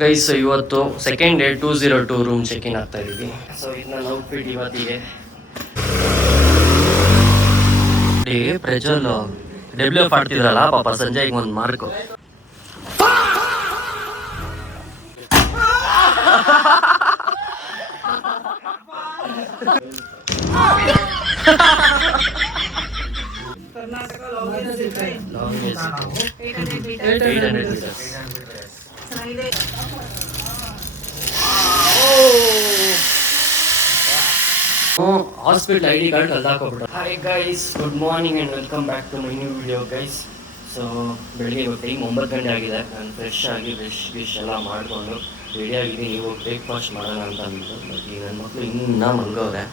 Guys ಇವತ್ತು second day 202 room check in ಆಗ್ತಾ ಇದೀವಿ. ಸೊ ಇದು ನನ್ನ ಔಟ್ಫಿಟ್ ಇವತ್ತಿಗೆ. ಡೇ ಪ್ರಜ್ವಲ್ ಡಬ್ಲ್ಯೂ ಎಫ್ ಆಡ್ತಿದ್ರಲ್ಲ ಪಾಪ ಸಂಜಯ್ಗೆ ಒಂದು mark. Hospital I D card ಅಲ್ಲಿ ಹಾಕೋಬಿಟ್ಟು. Hi guys, good morning and welcome back to my new video guys. So ಬೆಳಿಗ್ಗೆ ಇವತ್ತು ಟೈಮ್ 9 ಗಂಟೆ ಆಗಿದೆ. ನಾನು ಫ್ರೆಶ್ ಆಗಿ ಗಿಶ್ ಎಲ್ಲ ಮಾಡಿಕೊಂಡು ರೆಡಿ ಆಗಿದ್ದೀನಿ. ಇವಾಗ ಬ್ರೇಕ್ಫಾಸ್ಟ್ ಮಾಡೋಣ ಅಂತ ಅಂದಿದ್ದು. ಬಟ್ ಈಗ ನನ್ನ ಮಕ್ಕಳು ಇನ್ನೂ ಮಲ್ಗೋರೆ.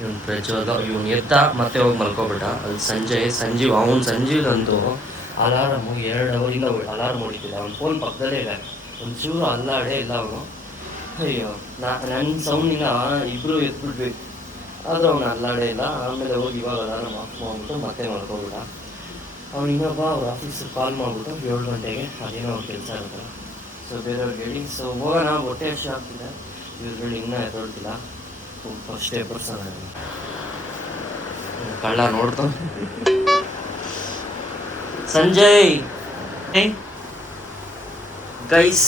ಇವನು ಪ್ರಜ್ವಲ್ ಇವನು ಎದ್ದ ಮತ್ತೆ ಹೋಗಿ ಮಲ್ಕೊಬಿಟ್ಟ. ಅಲ್ಲಿ ಸಂಜೀವ್ದಂತೂ ಅಲಾರಮು 2 ಅವರಿಂದ ಅಲಾರ್ಮ್ ಹೊಡಿತಿಲ್ಲ. ಅವ್ನ ಫೋನ್ ಪಕ್ಕದಲ್ಲೇ ಇದೆ, ಒಂದು ಚೂರು ಅಲ್ಲಾಡೇ ಇಲ್ಲ ಅವನು. ಅಯ್ಯೋ, ನನ್ನ ಸೌಂಡಿಂದ ಇಬ್ಬರು ಎದ್ಬಿಡ್ಬೇಕು, ಆದರೂ ಅವನು ಅಲ್ಲಾಡೇ ಇಲ್ಲ. ಆಮೇಲೆ ಹೋಗಿ ಇವಾಗ ಅಲಾರ್ಮ್ ಆಫ್ ಮಾಡ್ಬಿಟ್ಟು ಮತ್ತೆ ಮಲ್ಕೊಬಿಟ್ಟ. ಅವ್ನು ಇನ್ನೊಬ್ಬ ಅವ್ರ ಆಫೀಸಿಗೆ ಕಾಲ್ ಮಾಡಿಬಿಟ್ಟು 7 ಗಂಟೆಗೆ ಅದೇನೋ ಅವ್ರ ಕೆಲಸ ಇರುತ್ತಲ್ಲ, ಸೊ ಬೇರೆಯವ್ರಿಗೆ ಹೇಳಿ ಸೊ ಹೋಗೋಣ. ಹೊಟ್ಟೆ ಅಷ್ಟು ಆಗ್ತಿದೆ, ಇವ್ರುಗಳು ಇನ್ನೂ ಎದೊಳ್ತಿಲ್ಲ. ಫಸ್ಟ್ ಪರ್ಸನ್ ಕಳ್ಳ ನೋಡ್ತು. ಸಂಜಯ್ ಗೈಸ್,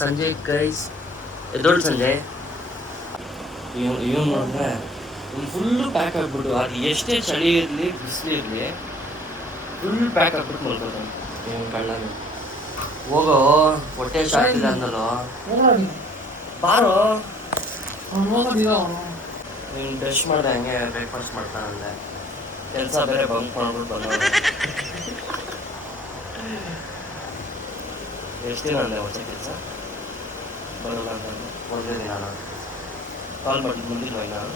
ಸಂಜಯ್ ಗೈಸ್ ಎದೊಳ್ ಸಂಜಯ್. ಇವನು ನೋಡಿದ್ರೆ ಫುಲ್ಲು ಪ್ಯಾಕ್ ಆಗಿಬಿಟ್ಟು, ಅದು ಎಷ್ಟೇ ಚಳಿ ಇರಲಿ ಬಿಸಿಲು ಇರಲಿ ಫುಲ್ ಪ್ಯಾಕ್ ಆಗ್ಬಿಟ್ಟು ಮಲ್ಕೋತಾನೆ ಇವನು ಕಳ್ಳನು. ಹೋಗೋ, ಹೊಟ್ಟೆ ಶಾಕಿಲ್ಲ ಅಂದಲ್ಲೋ, ಬಾರೋ. ನೀನು ಬ್ರಷ್ ಮಾಡಿದೆ ಹಂಗೆ ಬ್ರೇಕ್ಫಾಸ್ಟ್ ಮಾಡ್ತಾನಂದೆ. ಕೆಲಸ ಬೇರೆ ಬಂಕ್ ಮಾಡ್ಬಿಟ್ಟು ಬಂದ. ಎಷ್ಟು ದಿನ ಅಂದೆ ಹೊಸ ಕೆಲಸ ಬರೋಲ್ಲ ಅಂತಂದ್ರೆ? ಒಂದೇ ದಿನ ನಾನು ಕಾಲ್ ಮಾಡಿ ಮುಂದಿನ ನಾನು.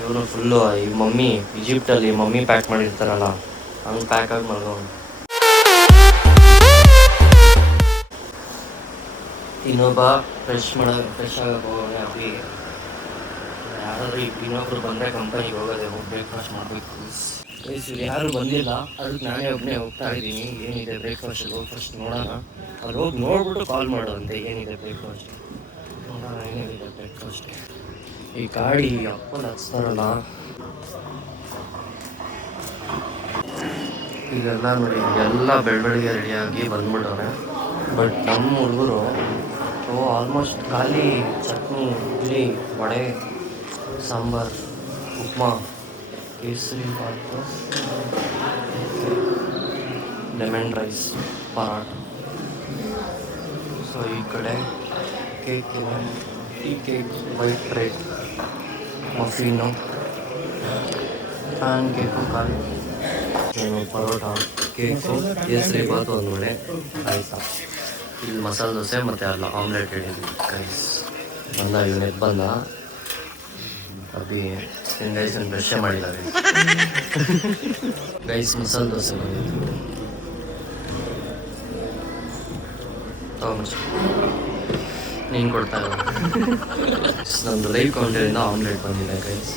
ಇವನು ಫುಲ್ಲು ಈ ಮಮ್ಮಿ ಈಜಿಪ್ಟಲ್ಲಿ ಮಮ್ಮಿ ಪ್ಯಾಕ್ ಮಾಡಿರ್ತಾರಲ್ಲ ಹಂಗೆ ಪ್ಯಾಕ್ ಆಗಿ ಮಲ್ಗೋನು. ಇನ್ನೊಬ್ಬ ಫ್ರೆಶ್ ಆಗಕ್ಕೆ ಹೋಗೋಣ. ಅಭಿ ಯಾರಾದ್ರೂ ಇನ್ನೊಬ್ರು ಬಂದರೆ ಕಂಪನಿಗೆ ಹೋಗೋದೆ, ಹೋಗಿ ಬ್ರೇಕ್ಫಾಸ್ಟ್ ಮಾಡಬೇಕು. ಯಾರು ಬಂದಿಲ್ಲ, ಅದಕ್ಕೆ ನಾನೇ ಒಬ್ಬನೇ ಹೋಗ್ತಾ ಇದ್ದೀನಿ. ಏನಿದೆ ಬ್ರೇಕ್ಫಾಸ್ಟ್ ಹೋಗಿ ಫಸ್ಟ್ ನೋಡೋಣ. ಅಲ್ಲಿ ಹೋಗಿ ನೋಡ್ಬಿಟ್ಟು ಕಾಲ್ ಮಾಡೋಂತೆ ಏನಿದೆ ಬ್ರೇಕ್ಫಾಸ್ಟ್ ನೋಡೋಣ. ಏನಿದೆ ಬ್ರೇಕ್ಫಾಸ್ಟ್ ಈ ಗಾಡಿ ಅಪ್ಪನ ಹಚ್ತಾರಲ್ಲ, ಈಗೆಲ್ಲ ನೋಡಿ ಎಲ್ಲ ಬೆಳಗ್ಗೆ ರೆಡಿಯಾಗಿ ಬಂದ್ಬಿಟ್ಟವ್ರೆ. ಬಟ್ ನಮ್ಮ ಹುಡುಗರು ಆಲ್ಮೋಸ್ಟ್ ಖಾಲಿ chutney, idli, vada, sambar, upma, kesari bath, lemon rice, paratha. So ಈ ಕಡೆ cake, tea cake, white bread, muffin, pancake, ಖಾಲಿ ಪರೋಟ, ಕೇಕು, ಕೇಸರಿ ಬಾತು, ಒಂದು ವಡೆ, ಆಯಿತಾ. ಇಲ್ಲಿ ಮಸಾಲೆ ದೋಸೆ ಮತ್ತು ಅಲ್ಲ ಆಮ್ಲೆಟ್ ಹೇಳಿದ್ವಿ ಗೈಸ್. ಬಂದ ಇವನಿಗೆ ಬಂದ ಅಭಿ ಗೈಸನ್ನು ಬ್ರಷ್ ಮಾಡಿದ್ದಾರೆ ಗೈಸ್. ಮಸಾಲೆ ದೋಸೆ ಬಂದಿತ್ತು, ತಗೊಂಡು ನೀನು ಕೊಡ್ತಾ ಇಲ್ಲ. ನಮ್ಮದು ಲೈವ್ ಕೌಂಟರಿಂದ ಆಮ್ಲೆಟ್ ಬಂದಿದೆ ಗೈಸ್.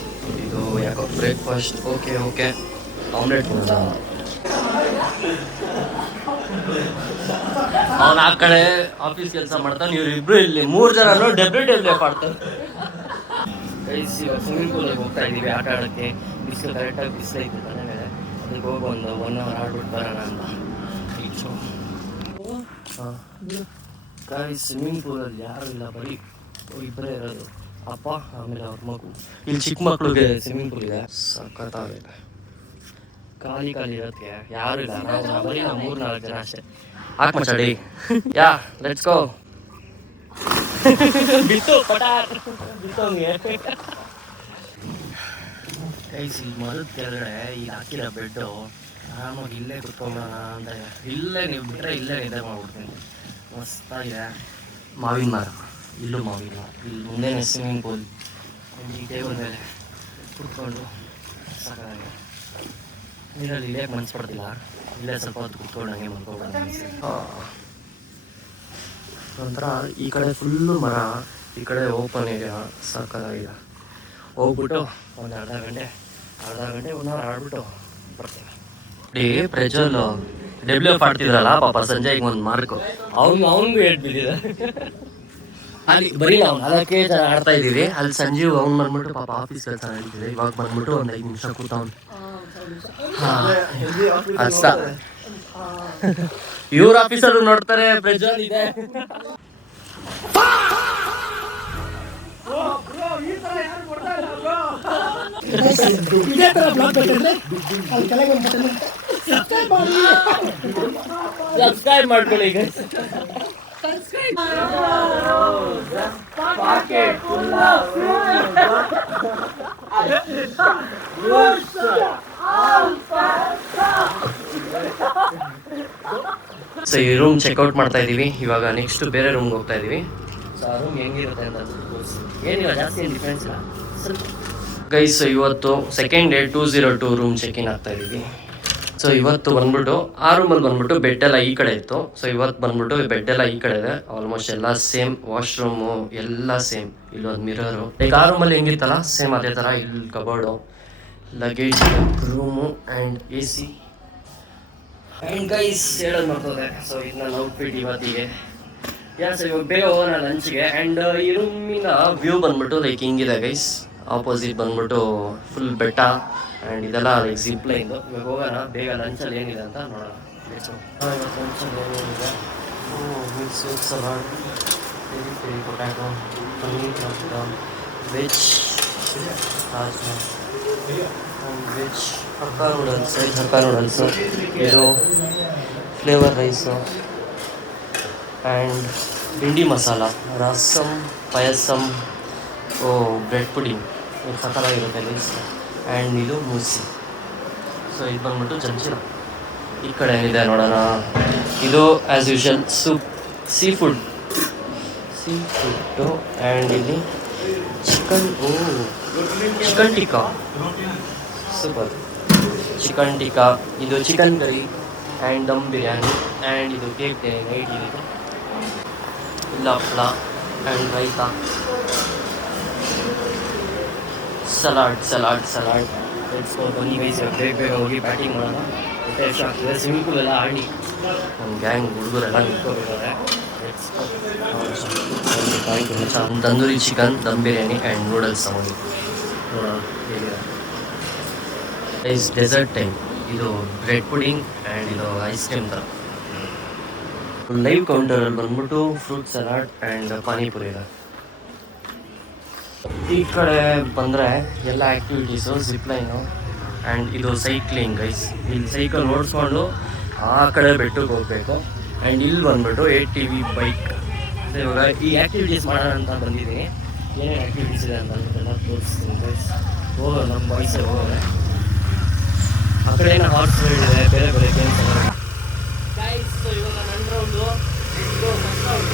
ಇದು ಯಾಕೋ ಬ್ರೇಕ್ಫಾಸ್ಟ್ ಓಕೆ ಆಮ್ಲೆಟ್ ಕೊಡ. ಅವನು ಆ ಕಡೆ ಆಫೀಸ್ ಕೆಲಸ ಮಾಡ್ತಾನೆ, ಇವರಿಬ್ರು ಇಲ್ಲಿ 3 ಜನನು ಡಬ್ಲ್ಯೂ ಆಡ್ತಾರೆ ಗೈಸ್. ಇವಾಗ ಸ್ವಿಮ್ಮಿಂಗ್ ಪೂಲಿಗೆ ಹೋಗ್ತಾ ಇದ್ದೀವಿ ಆಟ ಆಡೋಕ್ಕೆ. ಬಿಸಿಲು ಕರೆಕ್ಟಾಗಿ ಬಿಸಿಲೈತೆ ತಲೆ ಮೇಲೆ, ಅದಕ್ಕೆ ಹೋಗಿ ಒಂದು 1 ಅವರ್ ಆಡ್ಬಿಟ್ಟು ಬರೋಣ ಅಂತ. ಗೈಸ್ ಸ್ವಿಮ್ಮಿಂಗ್ ಪೂಲಲ್ಲಿ ಯಾರು ಇಲ್ಲ, ಬರೀ ಇಬ್ಬರೇ ಇರೋದು, ಅಪ್ಪ ಆಮೇಲೆ ಅವ್ರ ಮಗು. ಇಲ್ಲಿ ಚಿಕ್ಕ ಮಕ್ಳಿಗೆ ಸ್ವಿಮ್ಮಿಂಗ್ ಪೂಲ್ ಇದೆ, ಸಖತ್ತಾಗಿದೆ. ಖಾಲಿ ಇರೋದಕ್ಕೆ ಯಾರು ಇಲ್ಲ, ನಾವು ಬರೀ 3-4 ಜನ ಅಷ್ಟೇ. ಹಾಕ್ ಮಚಾಡಿ, ಯಾ ಲೆಟ್ಸ್ ಗೋ. ಬಿತ್ತು ಪಟಾರ್ ಬಿತ್ತೋಂಗೆ ಗೈಸ್. ಈ ಮರದ ಕೆಳಗಡೆ ಈಗ ಹಾಕಿರೋ ಬೆಡ್ಡು, ಆರಾಮಾಗಿ ಇಲ್ಲೇ ಕುತ್ಕೊಂಬೋಣ ಅಂತ. ಇಲ್ಲೇ ನೀವು ಬಿಟ್ಟರೆ ಇಲ್ಲೇ ನಿದ್ದೆ ಮಾಡ್ಬಿಡ್ತೀನಿ, ಮಸ್ತಾಗಿದೆ. ಮಾವಿನ ಮರ, ಇಲ್ಲೂ ಮಾವಿನ ಮರ, ಇಲ್ಲಿ ಮುಂದೆನೇ ಸ್ವಿಮ್ಮಿಂಗ್ ಪೂಲ್. ಈ ಟೇಬಲ್ ಮೇಲೆ ಕುತ್ಕೊಂಡು ಸಾಕಾಗಿದೆ. ನೀರಲ್ಲಿ ಇಲ್ಲೇ ಮನ್ಸು ಪಡ್ತಿಲ್ಲ, ಇಲ್ಲೇ ಸ್ವಲ್ಪ ಹೊತ್ತು ಕುತ್ಕೊಂಡು ಹಂಗೆ ಮಲ್ಕೊಬಿಡೋಣ. ಒಂಥರ ಈ ಕಡೆ ಫುಲ್ಲು ಮರ, ಈ ಕಡೆ ಓಪನ್ ಏರಿಯಾ, ಸಾಕಾಗಿದೆ. ಹೋಗ್ಬಿಟ್ಟು ಒಂದು ಅರ್ಧ ಗಂಟೆ 1 ಅವರ್ ಆಡ್ಬಿಟ್ಟು ಬರ್ತೀವಿ. ಡೇ ಪ್ರಜ್ವಲ್ ಡಬ್ಲ್ಯೂ ಎಫ್ ಆಡ್ತಿದ್ರಲ್ಲ ಪಾಪ ಸಂಜಯ್ಗೆ ಒಂದು ಮಾರ್ಕು, ಅವ್ನಿಗೂ ಏಟ್ ಬಿದ್ದಿದೆ. ಅಲ್ಲಿ ಬರೀ ನಾವು 4 ಜನ ಆಡ್ತಾ ಇದೀವಿ. ಅಲ್ಲಿ ಸಂಜೀವ್ ಅವ್ನು ಬಂದ್ಬಿಟ್ಟು ಪಾಪ ಆಫೀಸ್ ಕೆಲಸ ನಡೀತಿದೆ. ಇವಾಗ ಬಂದ್ಬಿಟ್ಟು ಒಂದು 5 ನಿಮಿಷ ಕೂತವ್ನು. ಅಷ್ಟ ಇವ್ರ ಆಫೀಸರು ನೋಡ್ತಾರೆ, ಪ್ರೆಜರ್ ಇದೆ. ಸಬ್ಸ್ಕ್ರೈಬ್ ಮಾಡ್ಕೊಳ್ಳಿ ಈಗ. ಸೊ ಈ ರೂಮ್ ಚೆಕ್ಔಟ್ ಮಾಡ್ತಾ ಇದೀವಿ. ಇವಾಗ ನೆಕ್ಸ್ಟ್ ಬೇರೆ ರೂಮ್ಗೆ ಹೋಗ್ತಾ ಇದೀವಿ. ಸೊ ಆ ರೂಮ್ ಹೆಂಗಿರುತ್ತೆ ಅಂತ ಏನಿಲ್ಲ, ಜಾಸ್ತಿ ಏನು ಡಿಫ್ರೆನ್ಸ್ ಇಲ್ಲ. ಗೈಸ್ ಇವತ್ತು second day 202 room check in ಆಗ್ತಾ ಇದೀವಿ. ಸೊ ಇವತ್ತು ಬಂದ್ಬಿಟ್ಟು ಆ ರೂಮಲ್ಲಿ ಬಂದ್ಬಿಟ್ಟು ಬೆಡ್ ಎಲ್ಲ ಈ ಕಡೆ ಇತ್ತು. ಸೊ ಇವತ್ತು ಬಂದ್ಬಿಟ್ಟು ಬೆಡ್ ಎಲ್ಲ ಈ ಕಡೆ ಇದೆ. ಆಲ್ಮೋಸ್ಟ್ ಎಲ್ಲ ಸೇಮ್, ವಾಶ್ರೂಮು ಎಲ್ಲ ಸೇಮ್. ಇಲ್ಲೊಂದು ಮಿರರು, ಲೈಕ್ ಆ ರೂಮಲ್ಲಿ ಹೆಂಗಿತ್ತಲ್ಲ ಸೇಮ್ ಅದೇ ಥರ. ಇಲ್ಲಿ cupboard, luggage room and AC. And guys ಹೇಳೋದು ಮಾಡ್ತದೆ. ಸೊ ಇದು ನನ್ನ ಔಟ್ಫಿಟ್ ಇವತ್ತಿಗೆ. ಸೊ ಇವಾಗ ಬೇಗ ಹೋಗೋಣ ಲಂಚ್ಗೆ. ಆ್ಯಂಡ್ ಈ ರೂಮಿನ ವ್ಯೂ ಬಂದ್ಬಿಟ್ಟು ಲೈಕ್ ಹಿಂಗಿದೆ ಗೈಸ್. ಆಪೋಸಿಟ್ ಬಂದ್ಬಿಟ್ಟು ಫುಲ್ ಬೆಟ್ಟ ಆ್ಯಂಡ್ ಇದೆಲ್ಲ ಲೈಕ್ ಜಿಪ್ ಲೈನ್ದು. ಇವಾಗ ಹೋಗೋಣ ಬೇಗ. ಲಂಚಲ್ಲಿ ಏನಿದೆ ಅಂತ ನೋಡೋಣ. ಇವತ್ತು ಲಂಚಲ್ಲಿ ಏನೇನಿದೆ, mix salad, peri peri potato, paneer masala, veg rajma and veg hakka noodles, hakka noodles, ಇದು flavour rice and bhindi masala, rasam, payasam, bread pudding, ಇದು ಸಕ್ಕತ್ತಾಗಿರುತ್ತೆ ಗೈಸ್. ಆ್ಯಂಡ್ ಇದು ಮೂಸಿ. ಸೊ ಇದು ಬಂದ್ಬಿಟ್ಟು ಜಂಜೀರ. ಈ ಕಡೆ ಏನಿದೆ ನೋಡೋಣ. ಇದು as usual soup, seafood. And ಇಲ್ಲಿ chicken tikka, super chicken tikka. ಇದು chicken curry and dum biryani. And ಇದು ಕೇಕ್ ನೈಟ್ ಇದೆ. ಇಲ್ಲ ಹಪ್ಪಳ ಆ್ಯಂಡ್ ರೈತಾ, ಸಲಾಡ್. ಬನ್ನಿ ಗೈಸ್, ಬೇಗ ಹೋಗಿ ಬ್ಯಾಟಿಂಗ್ ಮಾಡೋಣ. ಹೊಟ್ಟೆ ಎಷ್ಟು ಆಗ್ತದೆ. ಸ್ವಿಮ್ಮಿಂಗ್ ಪೂಲ್ ಎಲ್ಲ ಆಡಿ ನಮ್ಮ ಗ್ಯಾಂಗ್ ಹುಡುಗರೆಲ್ಲ ನಿಂತ್ಕೋಬೇಕಾದ್ರೆ. Tandoori chicken, dum biryani and noodles ತಗೊಂಡು ನೋಡೋಣ ಹೇಗಿದೆ. Guys dessert time. ಇದು ಬ್ರೆಡ್ ಪುಡಿಂಗ್ ಆ್ಯಂಡ್ ಇದು ಐಸ್ ಕ್ರೀಮ್ ಥರ. ಲೈವ್ ಕೌಂಟರಲ್ಲಿ ಬಂದ್ಬಿಟ್ಟು ಫ್ರೂಟ್ ಸಲಾಡ್ ಆ್ಯಂಡ್ ಪಾನಿಪುರಿ ಇದೆ. ಈ ಕಡೆ ಬಂದರೆ ಎಲ್ಲ ಆ್ಯಕ್ಟಿವಿಟೀಸು, ಜಿಪ್ ಲೈನು ಆ್ಯಂಡ್ ಇದು ಸೈಕ್ಲಿಂಗ್ ಗೈಸ್. ಇಲ್ಲಿ ಸೈಕಲ್ ಓಡಿಸ್ಕೊಂಡು ಆ ಕಡೆ ಬೆಟ್ಟಕ್ಕೆ ಹೋಗಬೇಕು. ಆ್ಯಂಡ್ ಇಲ್ಲಿ ಬಂದ್ಬಿಟ್ಟು ATV ಬೈಕ್. ಇವಾಗ ಈ ಆ್ಯಕ್ಟಿವಿಟೀಸ್ ಮಾಡೋಣ ಅಂತ ಬಂದಿದ್ದೀನಿ. ಏನೇನು ಆ್ಯಕ್ಟಿವಿಟೀಸ್ ಇದೆ ಅಂತ ತೋರಿಸ್ತೀನಿ ಗೈಸ್. ಹೋಗೋಣ, ನಮ್ಮ ಬಾಯ್ಸೇ ಹೋಗೋಣ. ಆ ಕಡೆ ಏನೋ ಹಾರ್ಸ್ ರೈಡ್ ಇದೆ, ಬೇರೆ ಬೇರೆ ಗೇಮ್ಸ್ ಎಲ್ಲ ಗೈಸ್. ಸೊ ಇವಾಗ ನನ್ನ ರೌಂಡು, ಇದು ಫಸ್ಟ್ ರೌಂಡ್.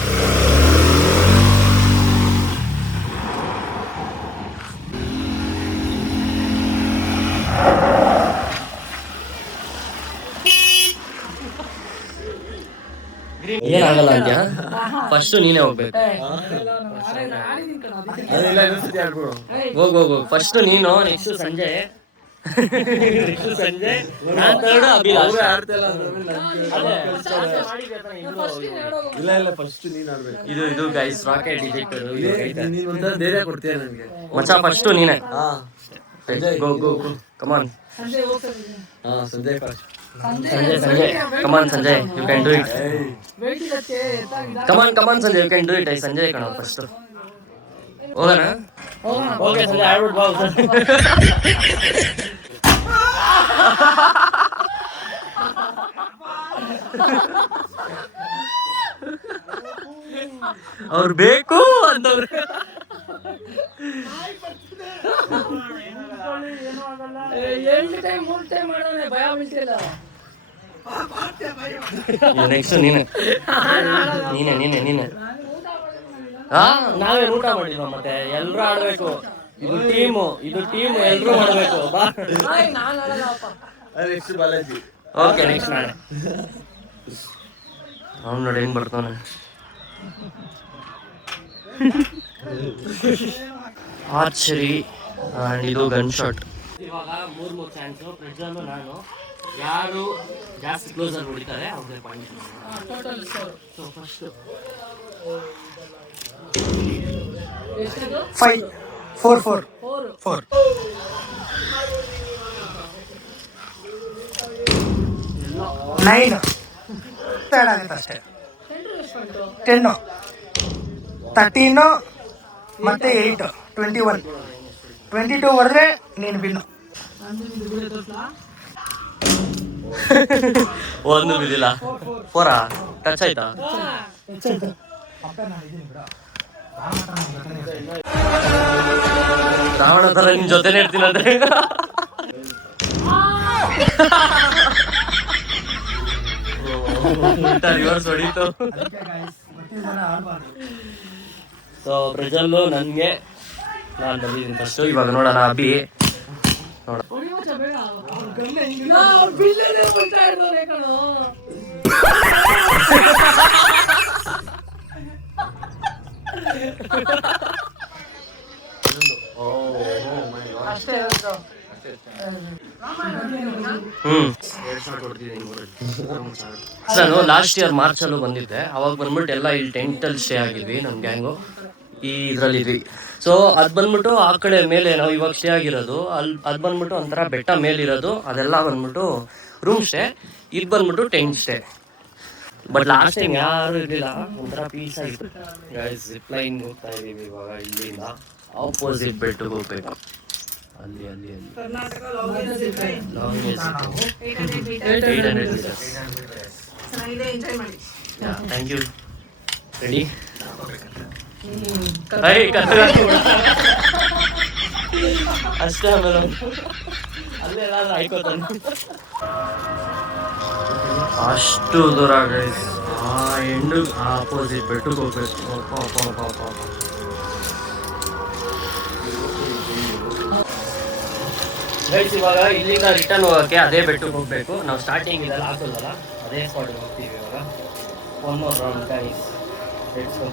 ಏನಾಗಲ್ಲ ಅಂತ್ಯ. ಫಸ್ಟ್ ನೀನೇ ಹೋಗ್ಬೇಕು. ಹೋಗು ಫಸ್ಟ್ ನೀನು. ನೆಕ್ಸ್ಟ್ ಸಂಜೆ ನಾನು ಥರ್ಡ್, ಅಭಿಲಾಷ್. ಇದು ಗೈಸ್ ರಾಕೆಟ್ ಡಿಟೆಕ್ಟರ್. ಮಚ್ಚಾ ಫಸ್ಟ್ ನೀನೆ. ಗೋ ಕಮಾನ್ Sanjay. Come on, Sanjay, you can do it. Come on, Sanjay, you can do it. Sanjay, come on first. ಹೋಗೋಣ. Okay, Sanjay, I would bow. ಅವ್ರು ಬೇಕು ಅಂತವ್ರು. ನೆಕ್ಸ್ಟ್ ನೀನೆ. ನಾವೇ ಊಟ ಮಾಡಿದ್ವ, ಮತ್ತೆ ಎಲ್ರು ಆಡ್ಬೇಕು. ಇದು ಟೀಮು ಎಲ್ರು ಮಾಡ್ಬೇಕು. ಓಕೆ ನೆಕ್ಸ್ಟ್ ನಾಳೆ. ಅವ್ನು ನೋಡಿ ಹೆಂಗ್ ಬರ್ತಾನೆ. ಆರ್ಚರಿ ಆ್ಯಂಡ್ ಇದು ಗನ್ ಶಾಟ್. ಇವಾಗ 3 ಚಾನ್ಸು. ಪ್ರಜ್ವಲ್ ನಾನು ಯಾರು ಜಾಸ್ತಿ ಕ್ಲೋಸಲ್ಲಿ ಹೊಡಿತಾರೆ ಅವ್ರಿಗೆ ಪಾಯಿಂಟ್. ಸೊ ಫಸ್ಟ್ 5 4 4 4 9 ಆ್ಯಡ್ ಆಗುತ್ತೆ ಅಷ್ಟೇ. 10 13 ಮತ್ತೆ 8 21 22 ಹೊಡೆದ್ರೆ ನೀನು ಬಿನ್ನು. ಒಂದು ಬಿದ್ದಿಲ್ಲ. ಫೋರಾ ಟಚ್ ಆಯ್ತಾ? ರಾವಣ ತರ ನಿನ್ ಜೊತೆನೇ ಇರ್ತೀನಂದ್ರೆ ರಿವರ್ಸ್ ಹೊಡೀತು. ಸೊ ಪ್ರಜಲ್ಲು ನನಗೆ ನಾನು ಬಂದಿದ್ದೀನಿ ಫಸ್ಟು. ಇವಾಗ ನೋಡೋಣ ಅಭಿ ನೋಡ ನಾನು ಲಾಸ್ಟ್ ಇಯರ್ ಮಾರ್ಚ್ ಅಲ್ಲೂ ಬಂದಿದ್ದೆ. ಅವಾಗ ಬಂದ್ಬಿಟ್ಟು ಎಲ್ಲ ಇಲ್ಲಿ ಟೆಂಟಲ್ಲಿ ಸ್ಟೇ ಆಗಿದ್ವಿ ನಮ್ಮ ಗ್ಯಾಂಗು ಈ ಇದ್ರಲ್ಲಿದ್ವಿ. ಸೊ ಅದು ಬಂದ್ಬಿಟ್ಟು ಆ ಕಡೆ ಮೇಲೆ ನಾವು ಇವಾಗ ಸ್ಟೇ ಆಗಿರೋದು ಅದು ಬಂದ್ಬಿಟ್ಟು ಒಂಥರ ಬೆಟ್ಟ ಮೇಲಿರೋದು, ಅದೆಲ್ಲ ಬಂದ್ಬಿಟ್ಟು ರೂಮ್ ಸ್ಟೇ. ಇದು ಬಂದ್ಬಿಟ್ಟು tent stay. But last time ಯಾರು ಇರಲಿಲ್ಲ, ಒಂಥರ ಪೀಸ್ ಆಗಿತ್ತು. ಜಿಪ್ ಲೈನ್ ಹೋಗ್ತಾ ಇದೀವಿ ಇವಾಗ. ಇಲ್ಲಿಂದ ಆಪೋಸಿಟ್ ಬೆಟ್ಟಿಗೆ ಹೋಗ್ಬೇಕು. ಅಲ್ಲಿ ಅಲ್ಲಿ ಅಲ್ಲಿ ಥ್ಯಾಂಕ್ ಯು. ರೆಡಿ? ಅಷ್ಟೇ. ಆಮೇಲೆ ಅಲ್ಲೆಲ್ಲ ಆಯ್ಕೋತಾನೆ ಅಷ್ಟು ದೂರ ಗೈಸ್. ಆ ಎಂಡು ಆಪೋಸಿಟ್ ಬೆಟ್ಟಿಗೆ ಹೋಗ್ಬೇಕು. ಗೈಸ್ ಇವಾಗ ಇಲ್ಲಿಂದ ರಿಟರ್ನ್ ಹೋಗೋಕ್ಕೆ ಅದೇ ಬೆಟ್ಟಿಗೆ ಹೋಗ್ಬೇಕು. ನಾವು ಸ್ಟಾರ್ಟಿಂಗ್ ಇದೆಲ್ಲ ಹಾಕೋದಲ್ಲ, ಅದೇ ಸ್ಪಾಟ್ಗೆ ಹೋಗ್ತೀವಿ ಇವಾಗ. One more round guys, let's go.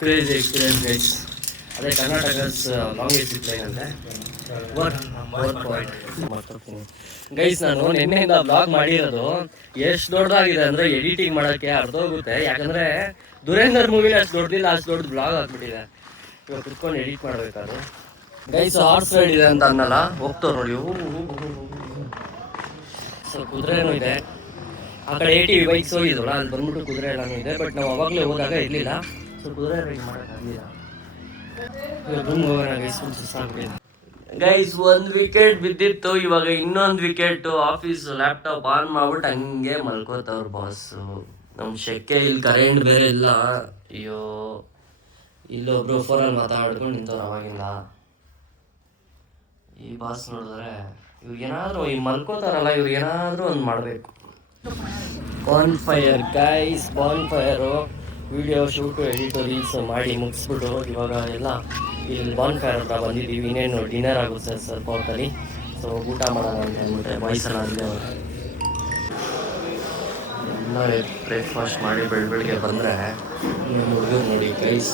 Crazy experience guys. ಅದೇ ಕರ್ನಾಟಕಸ್ ಲಾಂಗೆಸ್ಟ್ ಜಿಪ್ ಲೈನ್ ಅಂದರೆ ಗೈಸ್. ನಾನು ನಿನ್ನೆಯಿಂದ ಬ್ಲಾಗ್ ಮಾಡಿರೋದು ಎಷ್ಟು ದೊಡ್ಡದಾಗಿದೆ ಅಂದರೆ ಎಡಿಟಿಂಗ್ ಮಾಡೋಕ್ಕೆ ಅರ್ಧೋಗುತ್ತೆ. ಯಾಕಂದರೆ ದುರೇಂದರ್ ಮೂವಿಲಿ ಅಷ್ಟು ದೊಡ್ಡದಿಲ್ಲ, ಅಷ್ಟು ದೊಡ್ಡದು ಬ್ಲಾಗ್ ಆಗ್ಬಿಟ್ಟಿದೆ. ಇವಾಗ ಕುತ್ಕೊಂಡು ಎಡಿಟ್ ಮಾಡಬೇಕಾದ್ರೆ ಗೈಸ್. ಹಾರ್ಸ್ ರೈಡ್ ಇದೆ ಅಂತ ಅನ್ನಲ್ಲ, ಹೋಗ್ತಾವ್ ನೋಡಿ. ಸೊ ಕುದುರೆನೂ ಇದೆ. ಆ ಕಡೆ ATV ಬೈಕ್ಸ್ ಹೋಗಿದ್ವಲ್ಲ, ಅಲ್ಲಿ ಬಂದ್ಬಿಟ್ಟು ಕುದುರೆ ಎಲ್ಲನೂ ಇದೆ. ಬಟ್ ನಾವು ಅವಾಗಲೇ ಹೋದಾಗ ಇರಲಿಲ್ಲ. ಸೊ ಕುದುರೆ ರೈಡ್ ಮಾಡೋಕ್ಕಾಗಲಿಲ್ಲ. ರೂಮ್ ಹೋಗೋಣ ಗೈಸ್, ಸುಸ್ತಾಗ್ಬಿಟ್ಟಿದೆ ಗೈಸ್. ಒಂದು ವಿಕೆಟ್ ಬಿದ್ದಿತ್ತು, ಇವಾಗ ಇನ್ನೊಂದು ವಿಕೆಟು. ಆಫೀಸ್ ಲ್ಯಾಪ್ಟಾಪ್ ಆನ್ ಮಾಡ್ಬಿಟ್ಟು ಹಂಗೆ ಮಲ್ಕೋತವ್ರು ಬಾಸು. ನಮ್ಮ ಶೆಕೆ ಇಲ್ಲಿ ಕರೆಂಟ್ ಬೇರೆ ಇಲ್ಲ. ಅಯ್ಯೋ, ಇಲ್ಲೊಬ್ರು ಫೋನಲ್ಲಿ ಮಾತಾಡ್ಕೊಂಡು ನಿಂತವ್ರು ಅವಾಗಿಂದ. ಈ ಬಾಸ್ ನೋಡಿದ್ರೆ ಇವ್ರಿಗೇನಾದರೂ ಈ ಮಲ್ಕೋತಾರಲ್ಲ, ಇವ್ರಿಗೇನಾದರೂ ಒಂದು ಮಾಡಬೇಕು. Bonfire guys, bonfire. Video shoot edit reels ಮಾಡಿ ಮುಗಿಸ್ಬಿಟ್ಟು ಇವಾಗ ಎಲ್ಲ ಇಲ್ಲಿ ಬಾನ್ ಫೈರ್ ಹತ್ರ ಬಂದಿದ್ದೀವಿ. ಇನ್ನೇನು ಡಿನ್ನರ್ ಆಗುತ್ತೆ ಸ್ವಲ್ಪ ಹೊತ್ತಲ್ಲಿ. ಸೊ ಊಟ ಮಾಡೋಣ ಅಂತ ಅಂದ್ಬಿಟ್ಟೆ ವಯಸ್ಸಲ್ಲ ಅಲ್ಲೇ ಎಲ್ಲ ಬ್ರೇಕ್ಫಾಸ್ಟ್ ಮಾಡಿ ಬೆಳಗ್ಗೆ ಬಂದರೆ ಹುಡುಗರು ನೋಡಿ ಗೈಸ್.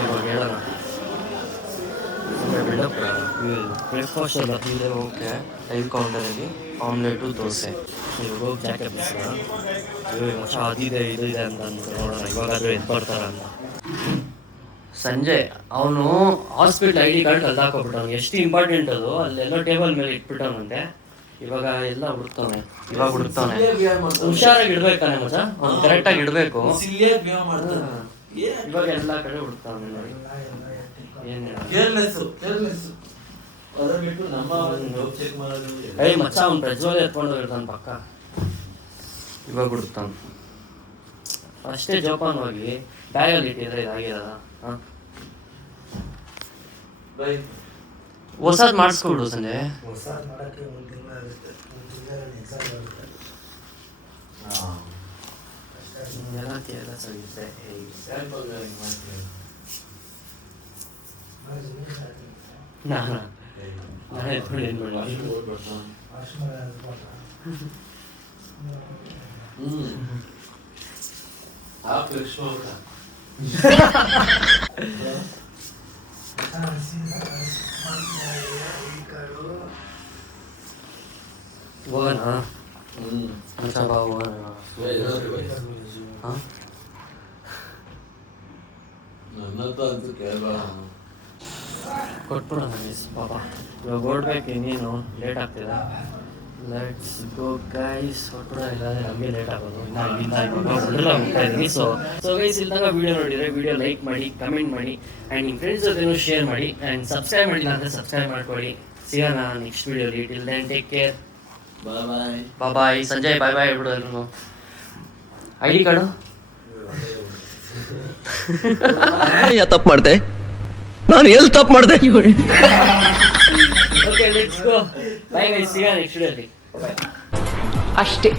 ಇವಾಗ ಹೇಳೋಣ ಬಿಲ್ಡಪ್. ಬ್ರೇಕ್ಫಾಸ್ಟ್ ಎಲ್ಲ ಇದೆ ಓಕೆ. ಟೈಲ್ ಕೌಂಟರಲ್ಲಿ ಆಮ್ಲೆಟು ದೋಸೆ. ಇವಾಗ ಜಾಕೆಟ್ ಮಚ್ಚ ಅದಿದೆ ಇದು ಇದೆ ಅಂತ ಅಂದ್ಬಿಟ್ಟು ನೋಡೋಣ ಇವಾಗಾದರೂ ಎದ್ದು ಬರ್ತಾರ ಅಂತ. ಸಂಜೆ ಅವನು ಹಾಸ್ಪಿಟ್ಲ್ ID ಕಾರ್ಡ್ ಅಲ್ಲಿ ಹಾಕೋಬಿಟ್ಟವನು. ಎಷ್ಟು ಇಂಪಾರ್ಟೆಂಟ್ ಅದು, ಅಲ್ಲೆಲ್ಲ ಟೇಬಲ್ ಮೇಲೆ ಇಟ್ಬಿಟ್ಟವನಂತೆ. ಇವಾಗ ಎಲ್ಲ ಹುಡುಕ್ತಾನೆ. ಹುಷಾರಾಗಿ ಇಡ್ಬೇಕಾನೆ ಮಚ್ಚ, ಅವ್ನು ಕರೆಕ್ಟಾಗಿ ಇಡಬೇಕು. ಇವಾಗ ಎಲ್ಲ ಕಡೆ ಹುಡುಕ್ತಾವನೆ ನೋಡಿ. ಮಚ್ಚ ಅವ್ನು ಪ್ರಜ್ವಲ್ ಎತ್ಕೊಂಡು ಇರ್ತಾನೆ ಪಕ್ಕ. ಇವಾಗ ಹುಡುಕ್ತಾನ ಅಷ್ಟೇ ಜೋಪಾನವಾಗಿ. ಬ್ಯಾಗಲ್ಲಿ ಇಟ್ಟಿದ್ರೆ ಇದಾಗಿರೋದ. ಹೊಸದು ಮಾಡಿಸ್ಕೊಡು ಸಂಜೆ. ಹೊಸ ಮಾಡೋಕ್ಕೆ 1 ತಿಂಗಳಾಗುತ್ತೆ, 1 ತಿಂಗಳಲ್ಲಿ ಎಕ್ಸಾಮ್ ಬರುತ್ತೆ. ಎಲ್ಲ ಸರಿಯುತ್ತೆ. ನಾಳೆ ಎತ್ಕೊಂಡು ಏನು ಮಾಡಿ ಹೋಗೋಣ. ಬಾ ಹೋಗೋಣ. ಹಾಂ ಕೊಟ್ಬಿಡೋಣ ಗೈಸ್. ಪಾಪ ಇವಾಗ ಓಡ್ಬೇಕು, ಇನ್ನೇನು ಲೇಟ್ ಆಗ್ತಿದೆ. Let's go guys. ಕೊಟ್ಬಿಡೋಣ, ಇಲ್ಲಾಂದರೆ ನಮಗೆ ಲೇಟ್ ಆಗೋದು. ಇಲ್ಲಿಂದ ಇವಾಗ ಹೋಗ್ತಾ ಇದ್ದೀನಿ. ಸೊ ಗೈಸ್, ಇಲ್ದಾಗ ವೀಡಿಯೋ ನೋಡಿದರೆ ವೀಡಿಯೋ ಲೈಕ್ ಮಾಡಿ, ಕಮೆಂಟ್ ಮಾಡಿ, ಆ್ಯಂಡ್ ನಿಮ್ಮ ಫ್ರೆಂಡ್ಸ್ ಜೊತೆನೂ ಶೇರ್ ಮಾಡಿ, ಆ್ಯಂಡ್ ಸಬ್ಸ್ಕ್ರೈಬ್ ಮಾಡಿಲ್ಲ ಅಂದರೆ ಸಬ್ಸ್ಕ್ರೈಬ್ ಮಾಡ್ಕೊಳ್ಳಿ. ಸಿಗೋಣ ನೆಕ್ಸ್ಟ್ ವೀಡಿಯೋಲಿ. Till then take care. Bye. Sanjay bye ಹೇಳ್ಬಿಡು ಎಲ್ಲರೂ. ID ಕಾರ್ಡು ತಪ್ಪು ಮಾಡಿದೆ ನಾನು, ಎಲ್ಲಿ ತಪ್ಪು ಮಾಡಿದೆ? Okay, let's go. Bye guys, ಸಿಗೋಣ ನೆಕ್ಸ್ಟ್ ವೀಡಿಯೋಲಿ. ಅಷ್ಟೇ.